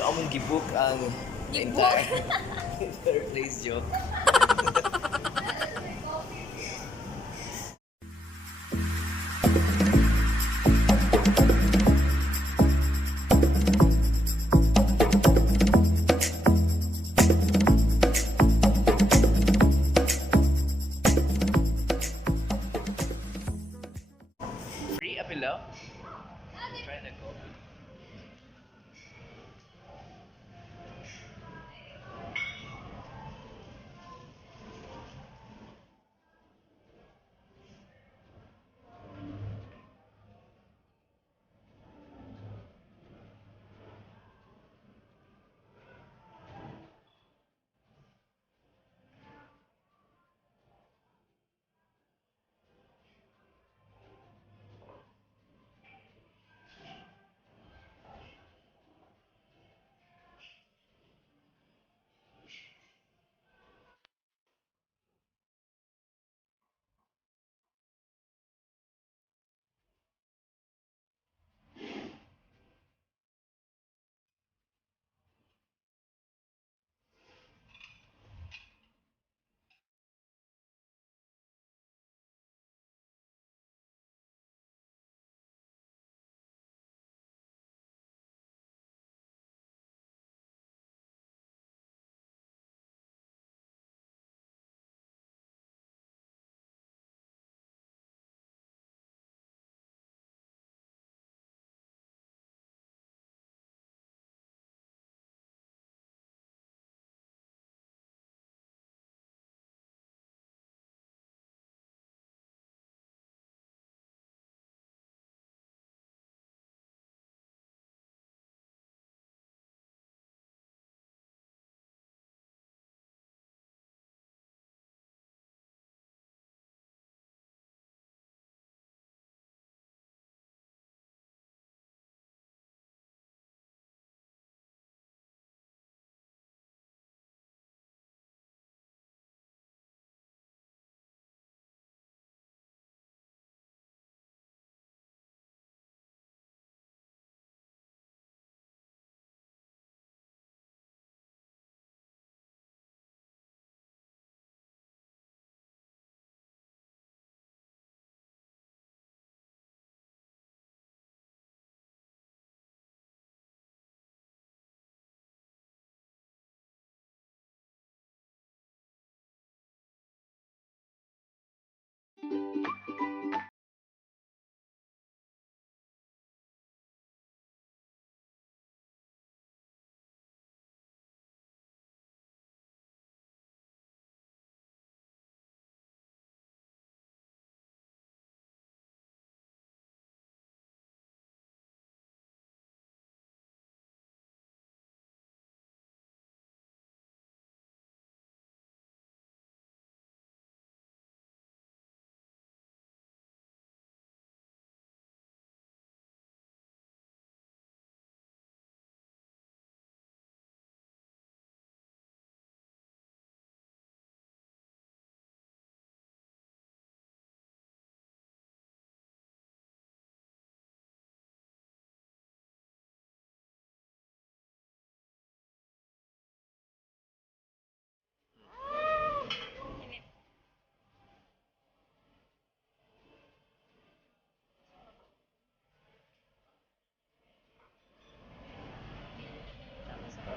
So, among gibook ang Gibook? entire place joke. Free apilo? Try na go.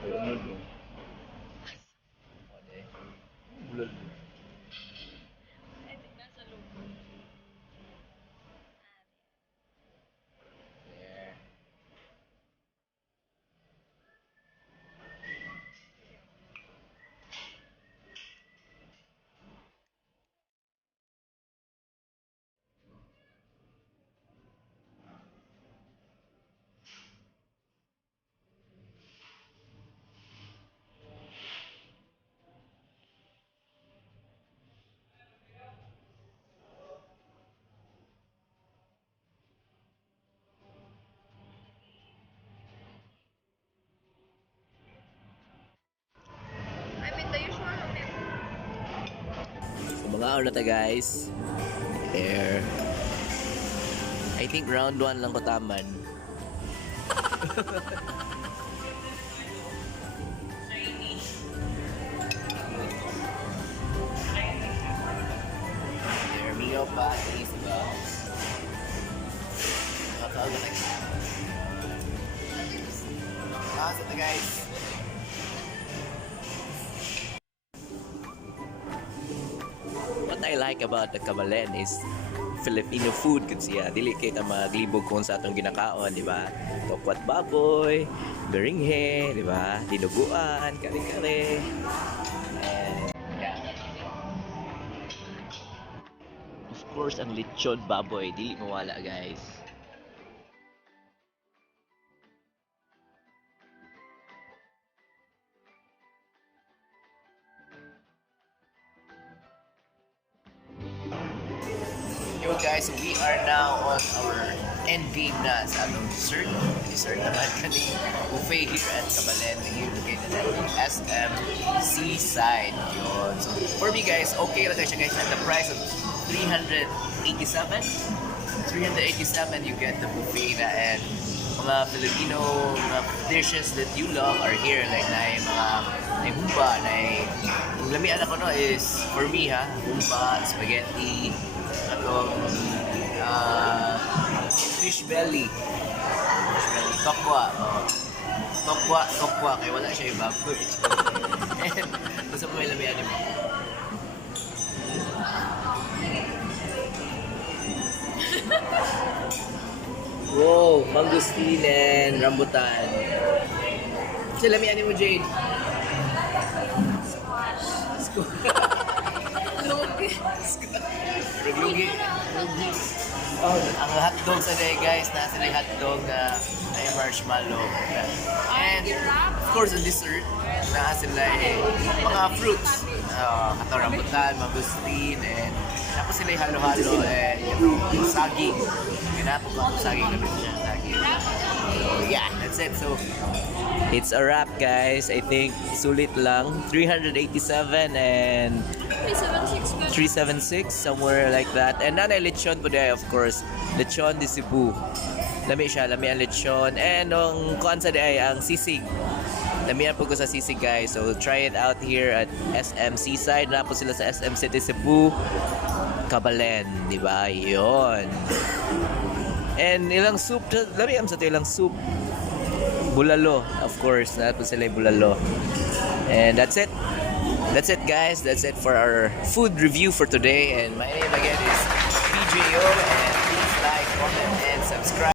Bulol mo. Bulol mo. Yeah. So, mga ano ta guys. Air. I think round 1 lang ko taman. Pasok na guys. What I like about the CABALEN is Filipino food kasi dili kita maglibog kung sa atong ginakaon, di ba? Tokwat baboy, beringhe, di ba? Dinuguan, kare-kare. And of course, ang lechon baboy, dili mawala guys. Yo guys, so we are now on our end game na sa atong dessert. Dessert naman kani buffet here at CABALEN, here located at SM Seaside. Yun. So for me guys, okay lang siya guys at the price of 387. 387 you get the buffet na, and mga Filipino mga dishes that you love are here, like na humba, yung lamian ako no is for me humba, spaghetti, atong fish belly, tokwa, tokwa, kaya wala siya yung baboy. And basta pa may lamian mo. Wow, mangosteen and rambutan. Sila lamian mo, Jade. Rugi. Oh, ang hotdog sa day guys, nasa na hotdog na ay marshmallow. And of course, ang dessert, nasa sila mga fruits. Katong rambutan, mangosteen, and tapos sila halo-halo, and yung saging. Kinapos ang saging na rin siya. So yeah, that's it. So it's a wrap guys. I think sulit lang. 387 and 376, somewhere like that. And nanay lechon po dahil, of course. Lechon de Cebu. Lami siya, lami ang lechon. And ang kuan sa dahil, ang sisig. Lamihan po ko sa sisig guys. So try it out here at SM Seaside. Na po sila sa SM City Cebu. CABALEN, di ba? Yun. And ilang soup, lami am sa ito ilang soup. Bulalo, of course. Na po sila yung bulalo. And that's it. That's it guys, that's it for our food review for today, and my name again is PJO, and please like, comment, and subscribe.